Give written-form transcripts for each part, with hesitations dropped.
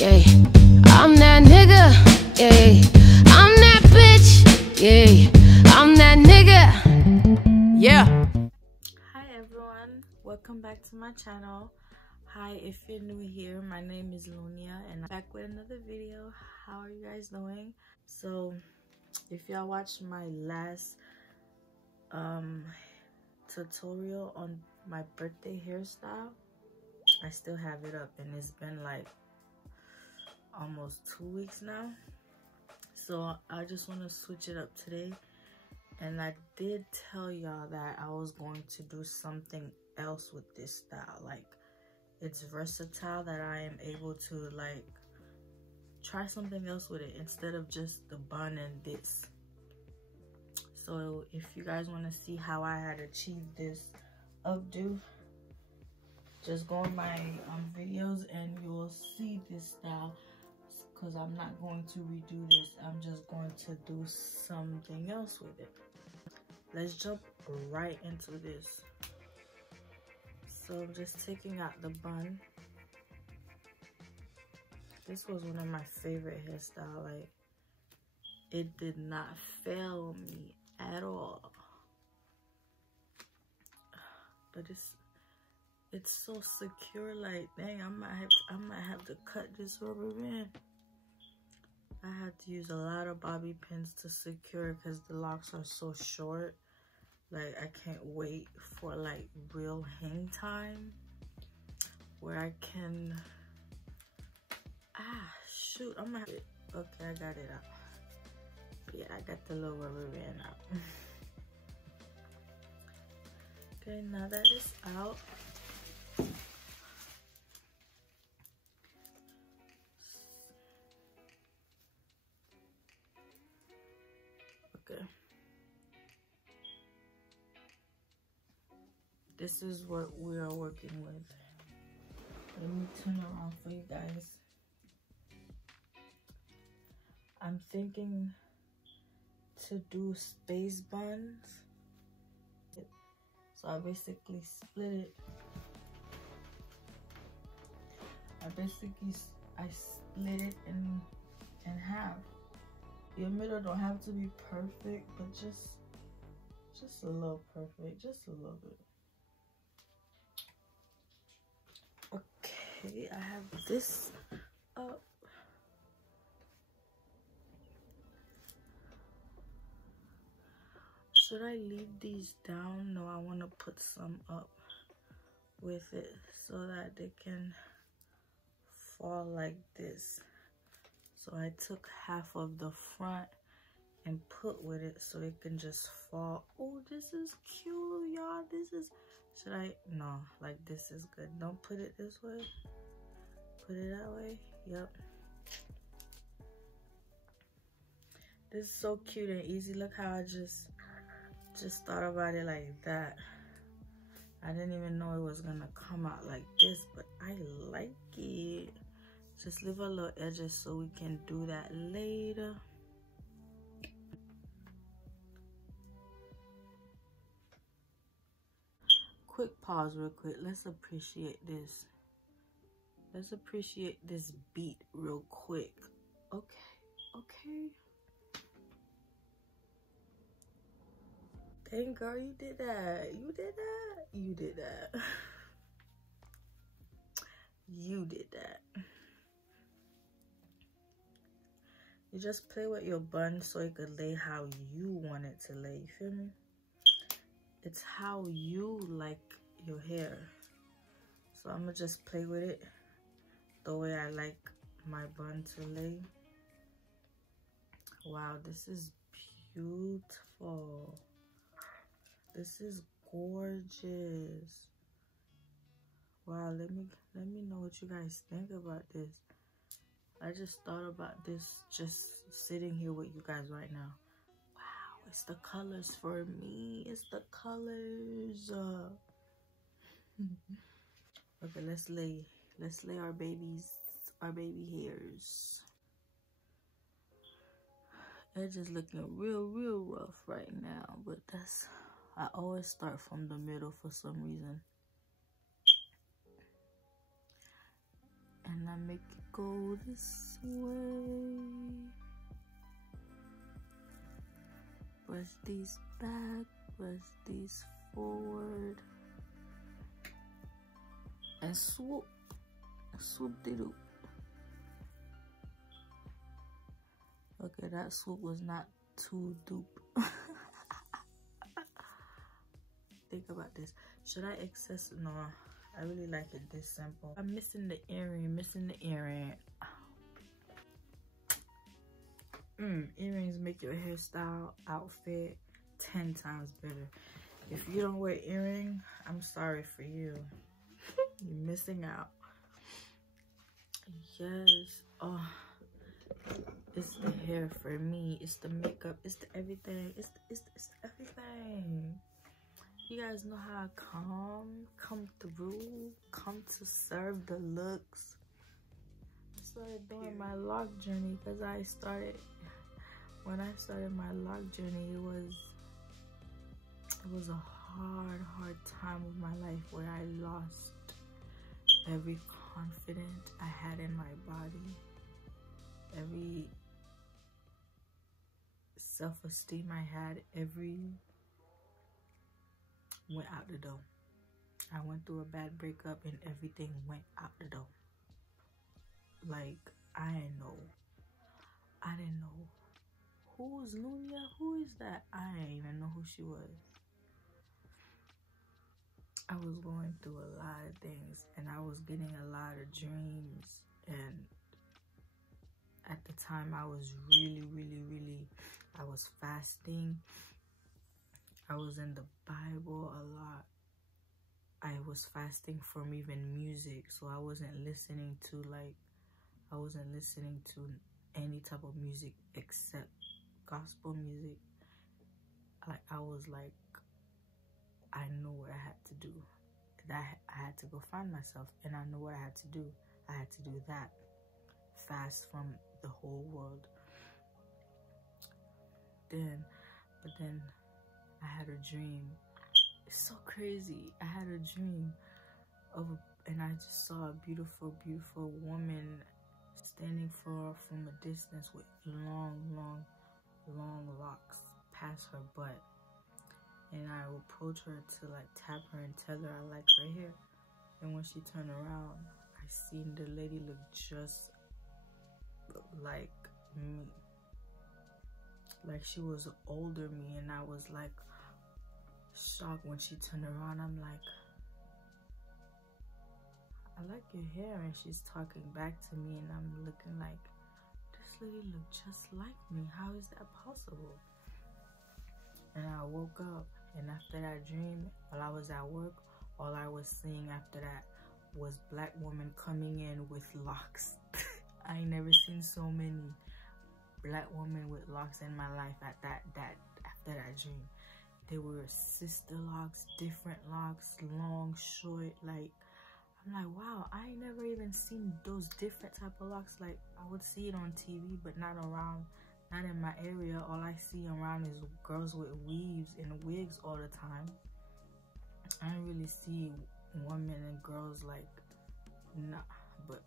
yeah. I'm that nigga, yeah. I'm that bitch, yeah. I'm that nigga, yeah. Hi everyone, welcome back to my channel. Hi, if you're new here, my name is Lunia and I'm back with another video. How are you guys doing? So if y'all watched my last tutorial on my birthday hairstyle, I still have it up and it's been like almost 2 weeks now. So I just want to switch it up today, and I did tell y'all that I was going to do something else with this style. Like, it's versatile that I am able to like try something else with it instead of just the bun and this. So if you guys want to see how I had achieved this updo, just go on my videos and you will see this style, because I'm not going to redo this. I'm just going to do something else with it. Let's jump right into this. So I'm just taking out the bun. This was one of my favorite hairstyles. Like, it did not fail me at all. But it's so secure. Like, dang, I might have to cut this rubber band. I had to use a lot of bobby pins to secure because the locks are so short. Like, I can't wait for like real hang time where I can, shoot, I'm gonna have it. Okay, I got it out. Yeah, I got the little rubber band out. Okay, now that it's out, okay, this is what we are working with. Let me turn around for you guys. I'm thinking to do space buns. So I basically split it. I split it in half. Your middle don't have to be perfect, but just a little perfect, just a little bit. Okay, I have this up. Should I leave these down? No, I want to put some up with it so that they can fall like this. So I took half of the front and put with it so it can just fall. Oh, this is cute, y'all. This is, should I? No, like this is good. Don't put it this way. Put it that way. Yep. This is so cute and easy. Look how I just thought about it like that. I didn't even know it was gonna come out like this, but I like it. Just leave a little edges so we can do that later. Quick pause real quick. Let's appreciate this. Let's appreciate this beat real quick. Okay, okay. Dang, girl, you did that. You did that. You did that. You did that. You just play with your bun so it could lay how you want it to lay. You feel me? It's how you like your hair. So I'm gonna just play with it the way I like my bun to lay. Wow, this is beautiful. This is gorgeous. Wow, let me know what you guys think about this. I just thought about this just sitting here with you guys right now. Wow, it's the colors for me. It's the colors. Okay, let's lay our baby hairs. Edge is looking real rough right now, but I always start from the middle for some reason. And I make it go this way. Brush these back, brush these forward, and swoop, swoop de doop. Okay, that swoop was not too dupe. Think about this. Should I access? No, I really like it this simple. I'm missing the earring, missing the earring. Earrings make your hairstyle, outfit 10 times better. If you don't wear earring, I'm sorry for you. You're missing out. Yes. Oh, it's the hair for me. It's the makeup. It's the everything. It's the everything. You guys know how I come through, come to serve the looks. I started doing my lock journey because when I started my lock journey, it was a hard time of my life where I lost every confidence I had in my body, every self-esteem I had, went out the door. I went through a bad breakup and everything went out the door. Like, I didn't know who's Lunia, who is that? I didn't even know who she was. I was going through a lot of things and I was getting a lot of dreams, and at the time I was really I was fasting. I was in the Bible a lot. I was fasting from even music, so I wasn't listening to any type of music except gospel music. Like, I was like, I knew what I had to do. I had to go find myself, and I knew what I had to do. I had to do that. Fast from the whole world. But then I had a dream. It's so crazy. I had a dream and I just saw a beautiful woman standing from a distance with long locks past her butt. And I approached her to like tap her and tell her I like her hair. And when she turned around, I seen the lady look just like me. Like she was older me, and I was like shocked when she turned around. I'm like, I like your hair, and she's talking back to me, and I'm looking like, this lady looked just like me. How is that possible? And I woke up, and after that dream, while I was at work, all I was seeing after that was black women coming in with locks. I ain't never seen so many black women with locks in my life after that dream. They were sister locks, different locks, long, short. Like, I'm like, wow, I ain't never even seen those different type of locks. Like, I would see it on TV, but not in my area. All I see around is girls with weaves and wigs all the time. I don't really see women and girls like, nah. But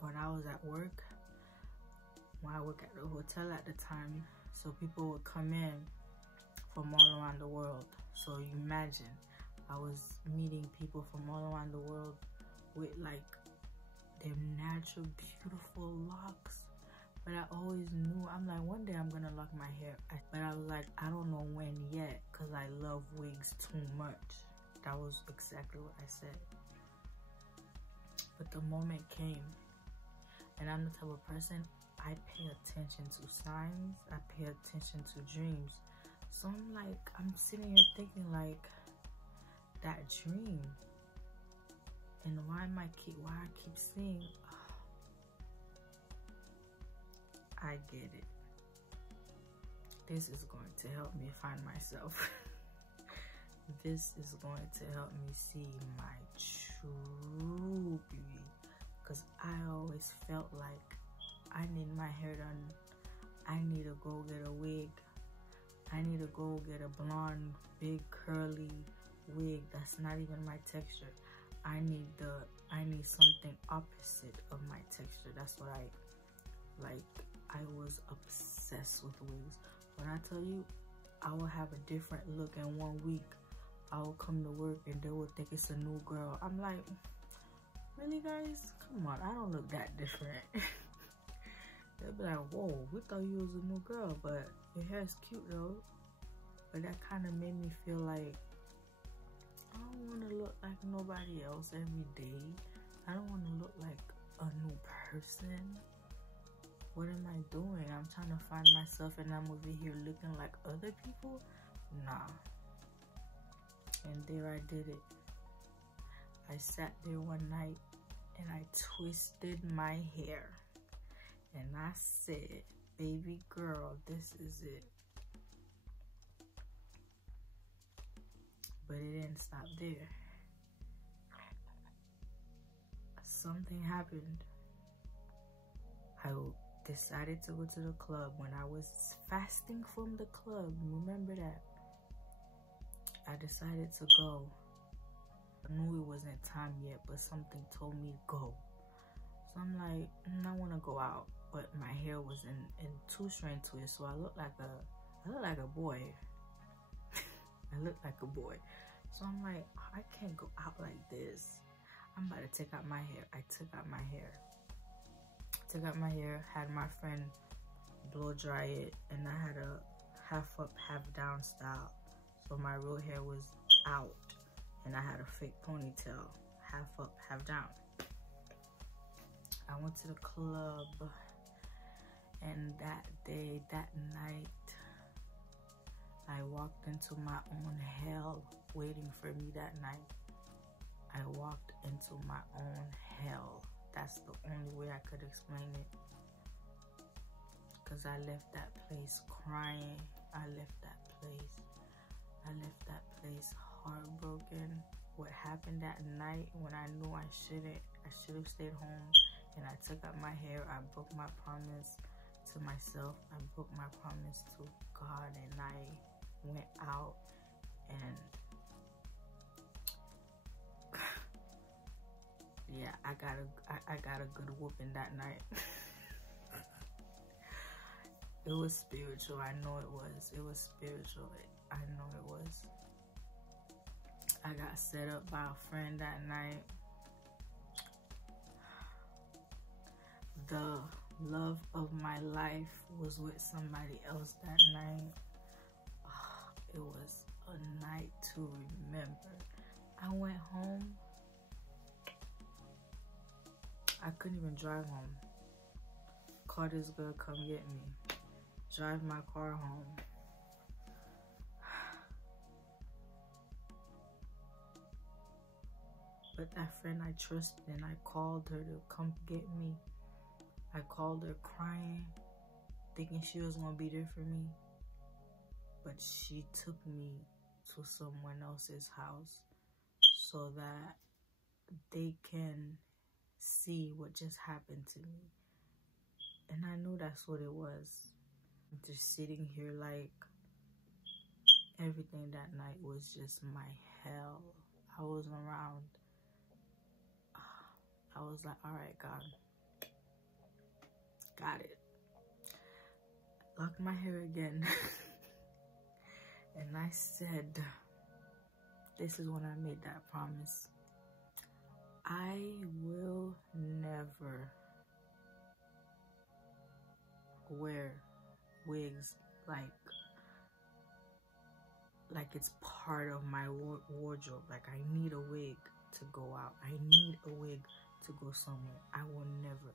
when I was at work, when I worked at the hotel at the time, so people would come in from all around the world. So you imagine, I was meeting people from all around the world with like their natural, beautiful locks. But I always knew, I'm like, one day I'm gonna lock my hair. But I was like, I don't know when yet, because I love wigs too much. That was exactly what I said. But the moment came, and I'm the type of person, I pay attention to signs, I pay attention to dreams. So I'm like, I'm sitting here thinking like, that dream, and why I keep seeing, I get it. This is going to help me find myself. This is going to help me see my true beauty. Because I always felt like I need my hair done. I need to go get a wig. I need to go get a blonde, big curly wig that's not even my texture. I need I need something opposite of my texture. That's what I like. I was obsessed with wigs. When I tell you, I will have a different look in 1 week. I will come to work and they will think it's a new girl. I'm like, really, guys? Come on, I don't look that different. They'll be like, whoa, we thought you was a new girl, but your hair is cute though. But that kind of made me feel like I don't want to look like nobody else every day. I don't want to look like a new person. What am I doing? I'm trying to find myself and I'm over here looking like other people? Nah. And there I did it. I sat there one night and I twisted my hair. And I said, baby girl, this is it. But it didn't stop there. Something happened. I decided to go to the club when I was fasting from the club. Remember that? I decided to go. I knew it wasn't time yet, but something told me to go. So I'm like, I want to go out, but my hair was in 2-strand twist, so I look like a boy. I look like a boy. So I'm like, I can't go out like this. I'm about to take out my hair. I took out my hair. Took out my hair, had my friend blow dry it, and I had a half up, half down style. So my real hair was out, and I had a fake ponytail, half up, half down. I went to the club, and that day, that night, I walked into my own hell waiting for me that night. I walked into my own hell. That's the only way I could explain it. Because I left that place crying. I left that place. I left that place heartbroken. What happened that night when I knew I should have stayed home, and I took out my hair. I broke my promise to myself. I broke my promise to God, and I went out and yeah, I got a good whooping that night. It was spiritual. I know it was. It was spiritual. I know it was. I got set up by a friend that night. The love of my life was with somebody else that night. It was a night to remember. I went home. I couldn't even drive home. Call this girl, come get me. Drive my car home. But that friend I trusted, and I called her to come get me. I called her crying, thinking she was gonna be there for me. But she took me to someone else's house so that they can see what just happened to me. And I knew that's what it was. I'm just sitting here like everything that night was just my hell. I was around. I was like, all right, God. Got it. Locked my hair again. And I said, this is when I made that promise. I will never wear wigs like it's part of my wardrobe. Like, I need a wig to go out. I need a wig to go somewhere. I will never.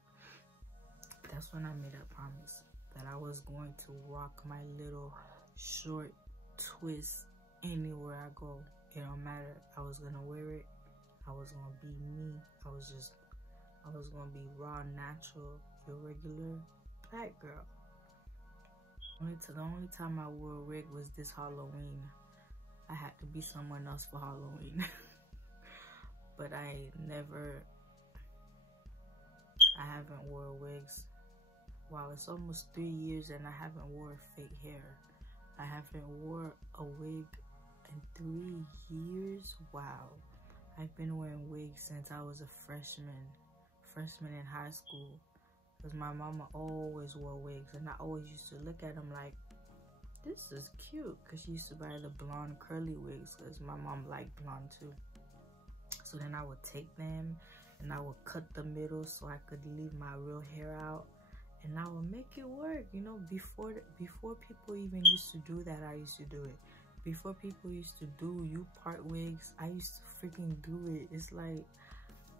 That's when I made that promise, that I was going to rock my little short twist anywhere I go. It don't matter. I was gonna wear it. I was gonna be me. I was gonna be raw, natural, your regular black girl. The only time I wore a wig was this Halloween. I had to be someone else for Halloween. But I haven't wore wigs. Wow, it's almost 3 years and I haven't wore fake hair. I haven't wore a wig in 3 years. Wow. I've been wearing wigs since I was a freshman in high school. Because my mama always wore wigs, and I always used to look at them like, this is cute. Because she used to buy the blonde curly wigs because my mom liked blonde too. So then I would take them and I would cut the middle so I could leave my real hair out. And I would make it work, you know. Before people even used to do that, I used to do it. Before people used to do U-part wigs, I used to freaking do it. It's like,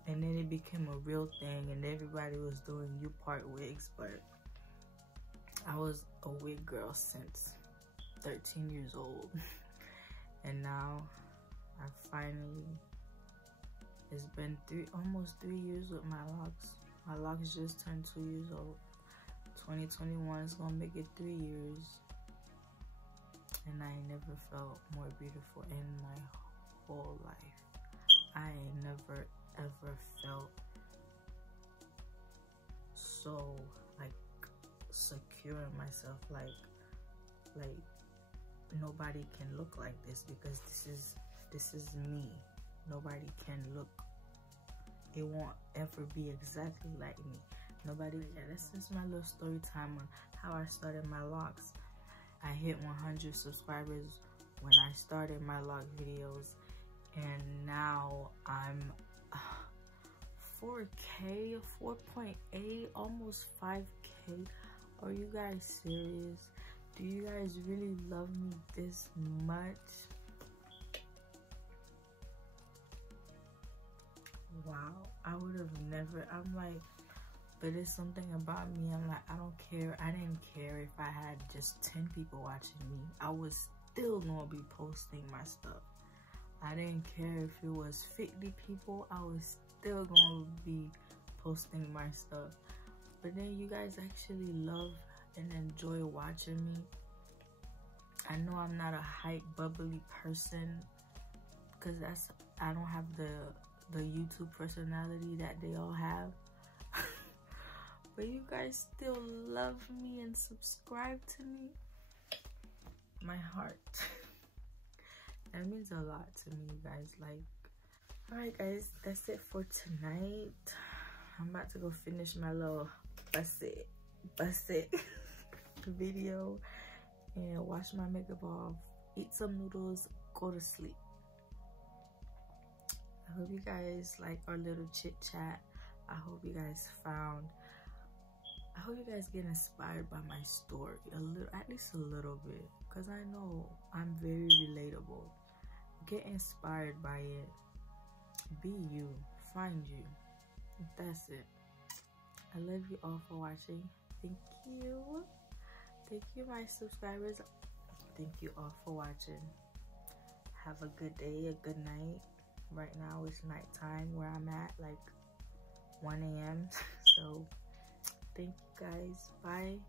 and then it became a real thing and everybody was doing U-part wigs. But I was a wig girl since 13 years old. And now I finally, it's been almost 3 years with my locks. My locks just turned 2 years old. 2021 is gonna make it 3 years. And I ain't never felt more beautiful in my whole life. I ain't never ever felt so like secure in myself, like nobody can look like this, because this is me. Nobody can look, it won't ever be exactly like me. Nobody can. That's just my little story time on how I started my locks. I hit 100 subscribers when I started my lock videos, and now I'm 4K, 4.8, almost 5K. Are you guys serious? Do you guys really love me this much? Wow, I would have never, I'm like, but it's something about me, I'm like, I don't care. I didn't care if I had just 10 people watching me. I was still gonna be posting my stuff. I didn't care if it was 50 people. I was still gonna be posting my stuff. But then you guys actually love and enjoy watching me. I know I'm not a hype, bubbly person, because I don't have the YouTube personality that they all have. But you guys still love me and subscribe to me. My heart. That means a lot to me, you guys. Like, alright guys, that's it for tonight. I'm about to go finish my little bust it video and wash my makeup off, eat some noodles, go to sleep. I hope you guys like our little chit chat. I hope you guys get inspired by my story a little, at least a little bit, because I know I'm very relatable. Get inspired by it. Be you. Find you. That's it. I love you all for watching. Thank you. Thank you, my subscribers. Thank you all for watching. Have a good day, a good night. Right now it's nighttime where I'm at, like 1 a.m. So thank you guys. Bye.